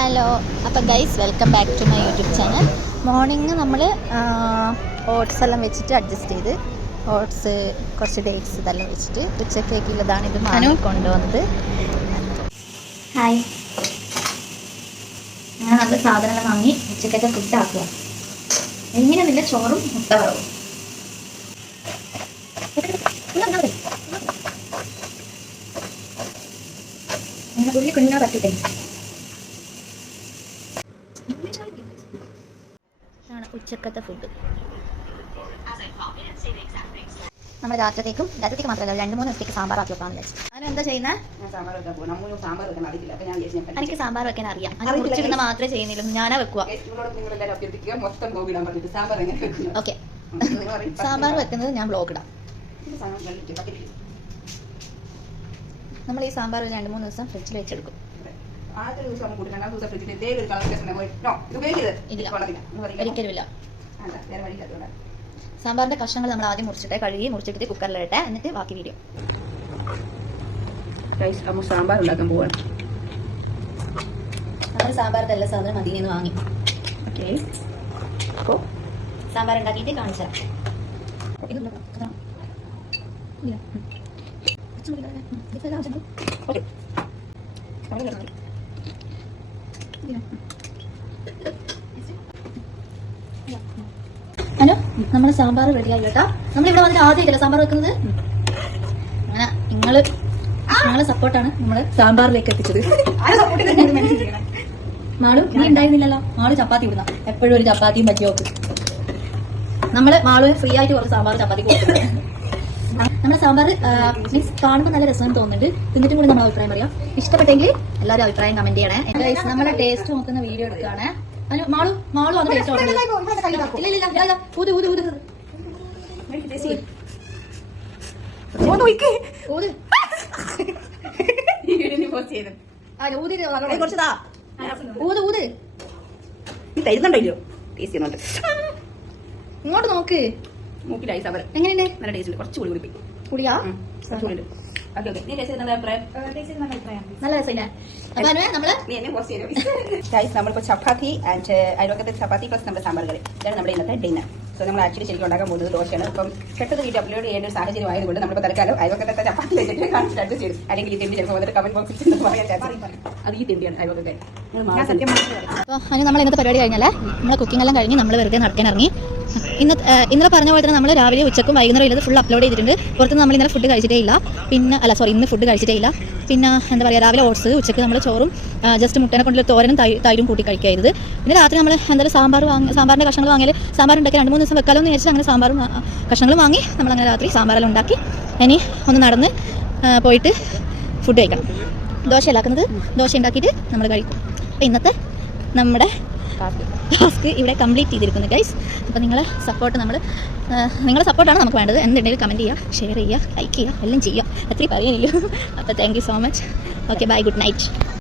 Hello, അപ്പോൾ guys welcome back to my YouTube channel. Morning നമ്മൾ oats എല്ലാം വെച്ചിട്ട് അഡ്ജസ്റ്റ് ചെയ്ത് ഓട്സ് കുറച്ച് ഡേറ്റ്സ് ഇതെല്ലാം വെച്ചിട്ട് ഉച്ചക്കേക്കുള്ളതാണ് ഇത് മാനു കൊണ്ടുവന്നത്. ഹായ്, അങ്ങനെ നമ്മൾ സാധനങ്ങൾ വാങ്ങി ഉച്ചക്കൊക്കെ ഫുഡ് ആക്കുക. എങ്ങനെയൊന്നുമില്ല, ചോറും മുട്ട വറവും. അങ്ങനെ പുള്ളി കുഞ്ഞാ പറ്റട്ടെ. ഉച്ചക്കത്തെ ഫുഡ് നമ്മൾ രാത്രിത്തേക്ക് മാത്രമല്ല 2-3 ദിവസത്തേക്ക് സാമ്പാർ ആക്കി വെക്കാന്ന് വിചാരിച്ചു. അങ്ങനെ എന്താ ചെയ്യുന്നത്? എനിക്ക് സാമ്പാർ വെക്കാൻ അറിയാം, അത് കുറിച്ചിടുന്ന മാത്രമേ ചെയ്യുന്നില്ല, ഞാനാ വെക്കുക. ഓക്കെ, സാമ്പാർ വെക്കുന്നത് ഞാൻ വ്ലോഗ് ഇടാം. നമ്മൾ ഈ സാമ്പാർ 2-3 ദിവസം ഫ്രിഡ്ജിൽ വെച്ചെടുക്കും. ഒരിക്കലുമില്ല. സാമ്പാറിന്റെ കഷ്ണങ്ങൾ നമ്മൾ ആദ്യം മുറിച്ചിട്ട് കുക്കറിലിട്ടെ, എന്നിട്ട് ബാക്കി വീഡിയോ. സാമ്പാർ ഉണ്ടാക്കാൻ പോവാണ്. നമ്മൾ സാമ്പാറിന്റെ എല്ലാ സാധനം മതിയിൽ നിന്ന് വാങ്ങി. സാമ്പാർ ഉണ്ടാക്കിയിട്ട് കാണിച്ചു തരാം. ഹലോ, നമ്മുടെ സാമ്പാർ റെഡിയായി കേട്ടാ. നമ്മളിവിടെ വന്നിട്ട് ആദ്യമായിട്ടല്ല സാമ്പാർ വെക്കുന്നത്. അങ്ങനെ നിങ്ങളെ സപ്പോർട്ടാണ് നമ്മള് സാമ്പാറിലേക്ക് എത്തിച്ചത്. മാളു നീ ഉണ്ടായിരുന്നില്ലല്ലോ. മാളു ചപ്പാത്തി ഇടുന്ന എപ്പോഴും ഒരു ചപ്പാത്തിയും പറ്റിയോക്ക്. നമ്മള് മാളു ഫ്രീ ആയിട്ട് കുറച്ച് സാമ്പാർ ചപ്പാത്തി കൊടുക്കുന്നത്. നമ്മുടെ സാമ്പാർ മീൻസ് കാണുമ്പോൾ നല്ല രസം തോന്നുന്നുണ്ട്. തിന്നിട്ടും കൂടി നമ്മുടെ അഭിപ്രായം പറയാം. ഇഷ്ടപ്പെട്ടെങ്കിൽ എല്ലാവരും അഭിപ്രായം കമന്റ് ചെയ്യണേ. നമ്മുടെ ടേസ്റ്റ് നോക്കുന്ന വീഡിയോ എടുക്കുകയാണ്. മാളു അത് ടേസ്റ്റ് ഊത് ഇങ്ങോട്ട് നോക്ക്. എങ്ങനെയുണ്ട്? നല്ല ടേസ്റ്റ്. കുറച്ച് കൂടി കുടിയാ നല്ല രസമില്ല. നമ്മളിപ്പോ ചപ്പാത്തി ആൻഡ് അയൽവക്കത്തെ ചപ്പാത്തി പ്ലസ് നമ്മുടെ സാമ്പാർ കറി, ഇതാണ് നമ്മുടെ ഇന്നത്തെ ഡിന്നർ. സോ നമ്മൾ ആക്ച്വലി ശരിക്കും ഉണ്ടാക്കാൻ പോകുന്നത് ദോശയാണ്. അപ്പം പെട്ടെന്ന് വീഡിയോ അപ്ലോഡ് ചെയ്യേണ്ട ഒരു സാഹചര്യം ആയതുകൊണ്ട് നമ്മളിപ്പോൾ തൽക്കാലം അയൽവക്കത്തെ ചപ്പാത്തി വെച്ചിട്ട് കാണിച്ചിട്ട് ചെയ്തു. അല്ലെങ്കിൽ ഈ തിണ്ടി ചിലപ്പോൾ വന്നിട്ട് കമന്റ് ബോക്സിൽ പറയാൻ അത് ഈ തിണ്ടിയാണ് അയൽവക്കത്തെ. അപ്പോൾ നമ്മൾ ഇന്നത്തെ പരിപാടി കഴിഞ്ഞാലേ നമ്മളെ കുക്കിംഗ് എല്ലാം കഴിഞ്ഞ് നമ്മൾ വെറുതെ നടക്കാൻ ഇറങ്ങി. ഇന്നലെ പറഞ്ഞ പോലെ തന്നെ നമ്മൾ രാവിലെ ഉച്ചക്കും വൈകുന്നേരം ഇല്ലാതെ ഫുൾ അപ്ലോഡ് ചെയ്തിട്ടുണ്ട്. പുറത്തുനിന്ന് നമ്മൾ ഇന്നലെ ഫുഡ് കഴിച്ചിട്ടേ ഇല്ല. ഇന്ന് ഫുഡ് കഴിച്ചിട്ടേ ഇല്ല. പിന്നെ എന്താ പറയുക, രാവിലെ ഓട്സ്, ഉച്ചക്ക് നമ്മൾ ചോറും ജസ്റ്റ് മുട്ടേനെ കൊണ്ടുള്ള തോരനും തൈരും കൂട്ടി കഴിക്കരുത്. പിന്നെ രാത്രി നമ്മൾ എന്തായാലും സാമ്പാറിൻ്റെ കഷ്ണങ്ങൾ വാങ്ങിയാൽ സാമ്പാർ ഉണ്ടാക്കി 2-3 ദിവസം വെക്കാലോ എന്ന് വിചാരിച്ചാൽ അങ്ങനെ സാമ്പാറും കഷ്ണങ്ങൾ വാങ്ങി നമ്മളങ്ങനെ രാത്രി സാമ്പാറെല്ലാം ഉണ്ടാക്കി ഇനി ഒന്ന് നടന്ന് പോയിട്ട് ഫുഡ് കഴിക്കണം. ദോശ ഉണ്ടാക്കിയിട്ട് നമ്മൾ കഴിക്കും. അപ്പോൾ ഇന്നത്തെ നമ്മുടെ ടാസ്ക് ഇവിടെ കംപ്ലീറ്റ് ചെയ്തിരിക്കുന്നു ഗൈസ്. അപ്പോൾ നിങ്ങളെ സപ്പോർട്ടാണ് നമുക്ക് വേണ്ടത്. എന്തുണ്ടെങ്കിലും കമൻറ്റ് ചെയ്യുക, ഷെയർ ചെയ്യുക, ലൈക്ക് ചെയ്യുക, എല്ലാം ചെയ്യുക. അത്രയും പറയാനില്ല. അപ്പോൾ thank you so much. Okay, bye, good night.